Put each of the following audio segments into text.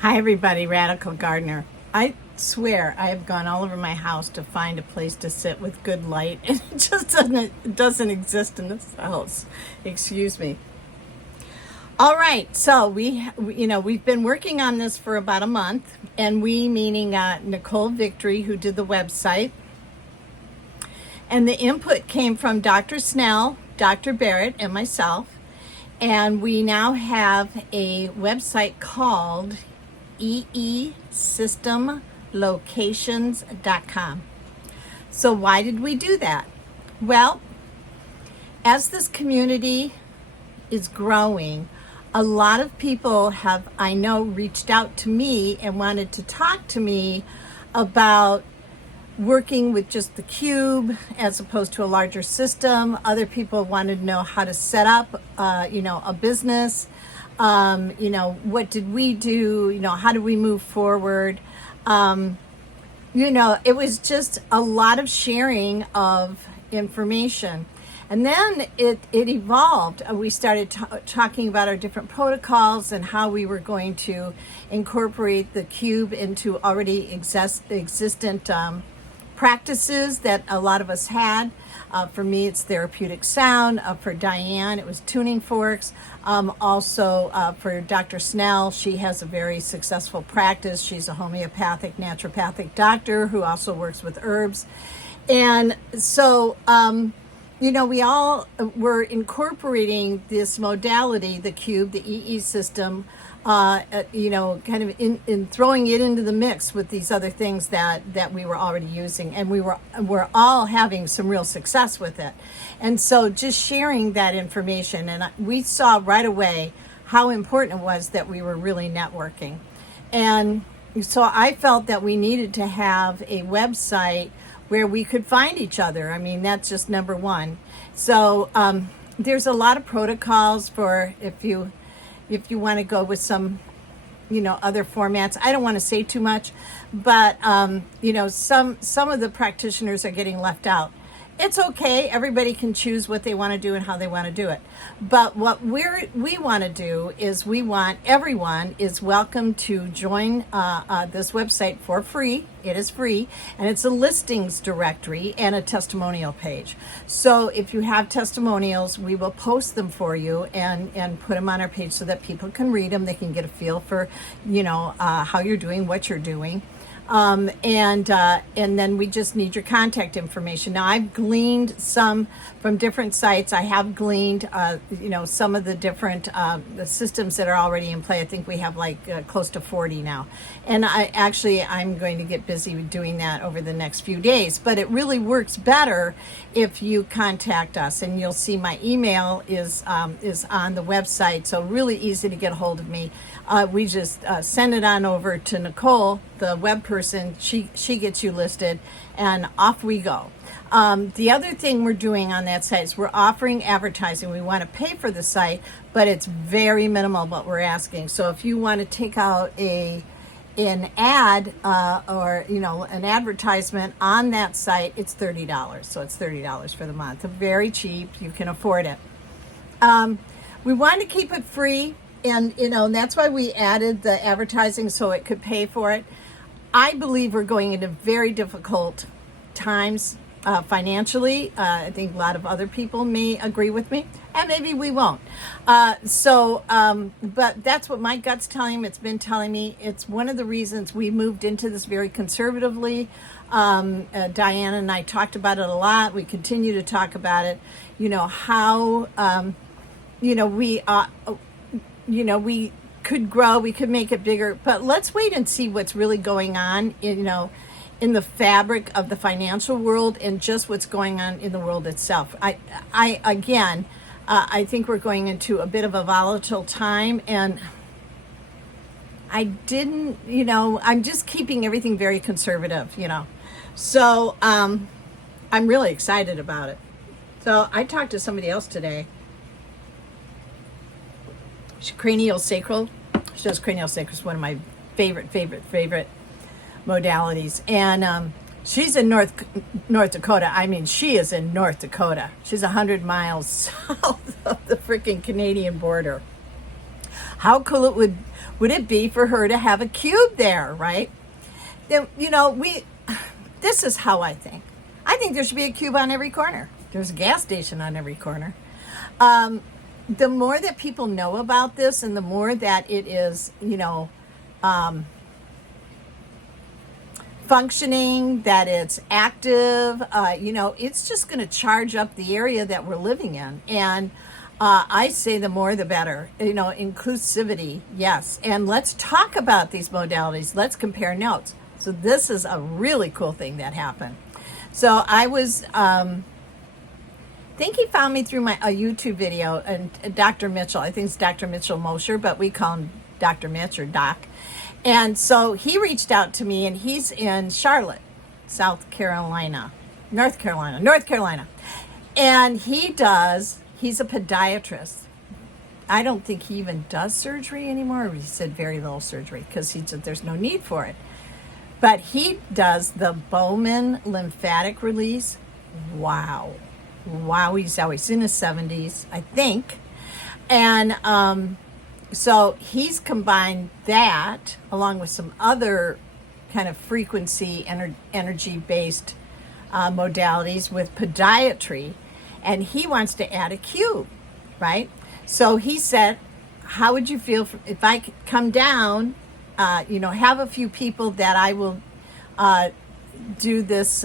Hi everybody, Radical Gardener. I swear I have gone all over my house to find a place to sit with good light, and it just doesn't exist in this house. Excuse me. All right, so we've been working on this for about a month, and we meaning Nicole Victory, who did the website, and the input came from Dr. Snell, Dr. Barrett, and myself, and we now have a website called EESystemlocations.com. So why did we do that? Well, as this community is growing, a lot of people have, I know, reached out to me and wanted to talk to me about working with just the cube as opposed to a larger system. Other people wanted to know how to set up, a business. What did we do? How do we move forward? It was just a lot of sharing of information. And then it evolved. We started talking about our different protocols and how we were going to incorporate the cube into already existent practices that a lot of us had. For me, it's therapeutic sound. For Diane, it was tuning forks. Also, for Dr. Snell, she has a very successful practice. She's a homeopathic, naturopathic doctor who also works with herbs. And so, we all were incorporating this modality, the cube, the EE system, kind of in throwing it into the mix with these other things that we were already using, and we're all having some real success with it. And so just sharing that information, and we saw right away how important it was that we were really networking. And so I felt that we needed to have a website where we could find each other. I mean, that's just number one. So there's a lot of protocols for if you want to go with some, other formats. I don't want to say too much, but, some of the practitioners are getting left out. It's okay. Everybody can choose what they want to do and how they want to do it. But what we want to do is everyone is welcome to join this website for free. It is free, and it's a listings directory and a testimonial page. So if you have testimonials, we will post them for you and put them on our page so that people can read them. They can get a feel for, how you're doing, what you're doing. And then we just need your contact information. Now, I've gleaned some from different sites. I have gleaned, some of the different the systems that are already in play. I think we have close to 40 now. And I'm going to get busy doing that over the next few days. But it really works better if you contact us. And you'll see my email is on the website. So really easy to get a hold of me. We just send it on over to Nicole, the web person. She gets you listed, and off we go. The other thing we're doing on that site is we're offering advertising. We want to pay for the site, but it's very minimal what we're asking. So if you want to take out an ad or an advertisement on that site, it's $30. So it's $30 for the month. Very cheap. You can afford it. We want to keep it free. And, that's why we added the advertising so it could pay for it. I believe we're going into very difficult times financially. I think a lot of other people may agree with me, and maybe we won't. But that's what my gut's telling me. It's been telling me. It's one of the reasons we moved into this very conservatively. Diana and I talked about it a lot. We continue to talk about it. How, we could grow, we could make it bigger, but let's wait and see what's really going on, in the fabric of the financial world and just what's going on in the world itself. I think we're going into a bit of a volatile time, and I'm just keeping everything very conservative, So I'm really excited about it. So I talked to somebody else today. Cranial sacral. She does cranial sacral. It's one of my favorite modalities. And she's in North Dakota. I mean, she is in North Dakota. She's 100 miles south of the freaking Canadian border. How cool it would it be for her to have a cube there, right? Then, this is how I think. I think there should be a cube on every corner. There's a gas station on every corner. The more that people know about this and the more that it is, functioning, that it's active, it's just going to charge up the area that we're living in. And I say the more the better. Inclusivity, yes. And let's talk about these modalities. Let's compare notes. So this is a really cool thing that happened. So I was, I think he found me through a YouTube video, and Dr. Mitchell, I think it's Dr. Mitchell Mosher, but we call him Dr. Mitch or Doc. And so he reached out to me, and he's in Charlotte, North Carolina. And he's a podiatrist. I don't think he even does surgery anymore. He said very little surgery because he said there's no need for it. But he does the Bowman lymphatic release. Wow, he's in his 70s, I think. And so he's combined that along with some other kind of frequency energy-based modalities with podiatry, and he wants to add a cube, right? So he said, how would you feel if I could come down, have a few people that I will do this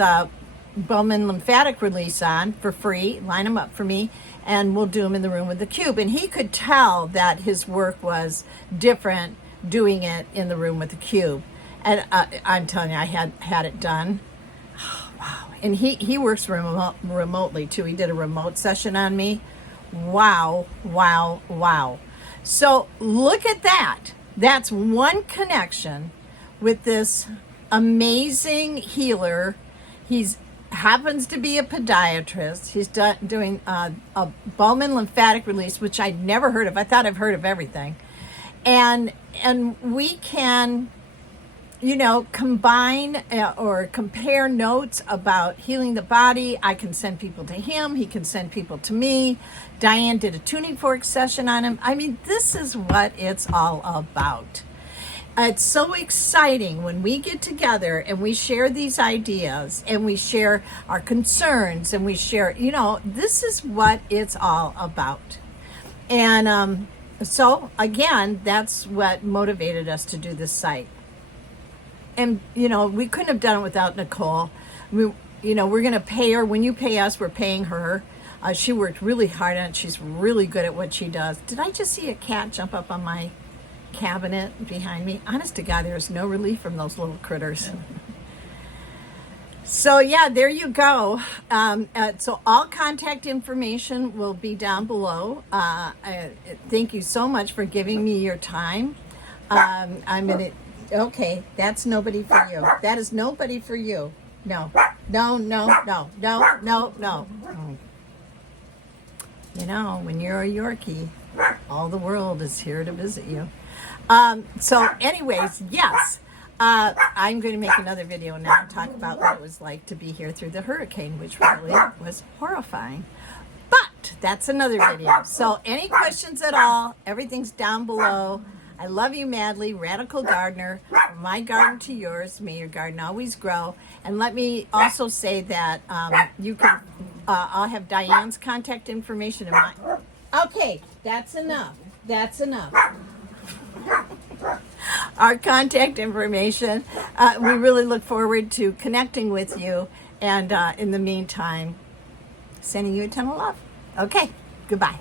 Bowman lymphatic release on for free, line them up for me, and we'll do them in the room with the cube. And he could tell that his work was different doing it in the room with the cube. And I'm telling you, I had it done. Oh, wow. And he works remotely too. He did a remote session on me. Wow. So look at that. That's one connection with this amazing healer. He's happens to be a podiatrist. He's doing a Bowman lymphatic release, which I'd never heard of. I thought I've heard of everything. And we can, combine or compare notes about healing the body. I can send people to him. He can send people to me. Diane did a tuning fork session on him. I mean, this is what it's all about. It's so exciting when we get together and we share these ideas and we share our concerns and we share, this is what it's all about. And so, again, that's what motivated us to do this site. And, we couldn't have done it without Nicole. We're going to pay her. When you pay us, we're paying her. She worked really hard on it. She's really good at what she does. Did I just see a cat jump up on my cabinet behind me? Honest to God, there's no relief from those little critters. So yeah, there you go. So all contact information will be down below. Thank you so much for giving me your time. Okay, that's nobody for you. That is nobody for you. No. When you're a Yorkie, all the world is here to visit you. So anyways, yes, I'm going to make another video now and talk about what it was like to be here through the hurricane, which really was horrifying. But that's another video. So any questions at all, everything's down below. I love you madly, Radical Gardener. From my garden to yours, may your garden always grow. And let me also say that you can, I'll have Diane's contact information in my... Okay, that's enough. Our contact information. We really look forward to connecting with you. And in the meantime, sending you a ton of love. Okay, goodbye.